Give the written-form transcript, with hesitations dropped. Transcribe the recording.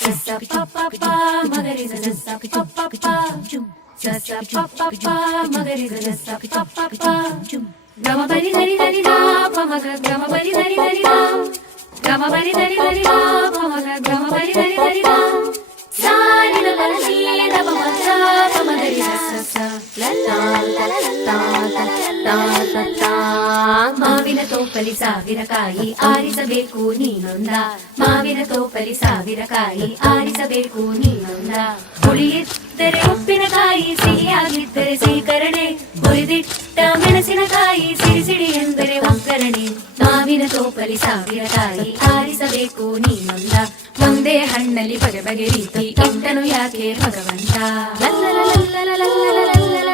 sa pa pa pa magari sa sa pa pa pa sa sa pa pa pa magari sa sa pa pa pa gama bari dari dari da pa maga gama bari dari dari da gama bari dari dari da pa maga gama bari dari dari da sa ni la la ni da pa maga pa magari sa sa la la la la la la la la ಮಾವಿನ ತೋಪಲಿ ಸಾವಿರ ಕಾಯಿ ಆರಿಸಬೇಕು ನೀನೊಂದ ಮಾವಿನ ತೋಪಲಿ ಸಾವಿರ ಕಾಯಿ ಆರಿಸಬೇಕು ನೀನೊಂದ ಹುಳಿಯಿದ್ದರೆ ಉಪ್ಪಿನಕಾಯಿ ಸಿಹಿಯಾಗಿದ್ದರೆ ಸೀಕರಣೆ ಹುರಿದಿಟ್ಟ ಮೆಣಸಿನಕಾಯಿ ಸಿಡಿ ಸಿಡಿ ಎಂದರೆ ಒಗ್ಗರಣೆ ಮಾವಿನ ತೋಪಲಿ ಸಾವಿರ ಕಾಯಿ ಆರಿಸಬೇಕು ನೀನೊಂದ ಒಂದೇ ಹಣ್ಣಲ್ಲಿ ಬಗೆ ಬಗೆ ರೀತಿ ಇಟ್ಟನು ಯಾಕೆ ಭಗವಂತ ಲಲ್ಲ ಲಲ್ಲ ಲಲ್ಲ ಲಲ್ಲ ಲಲ್ಲ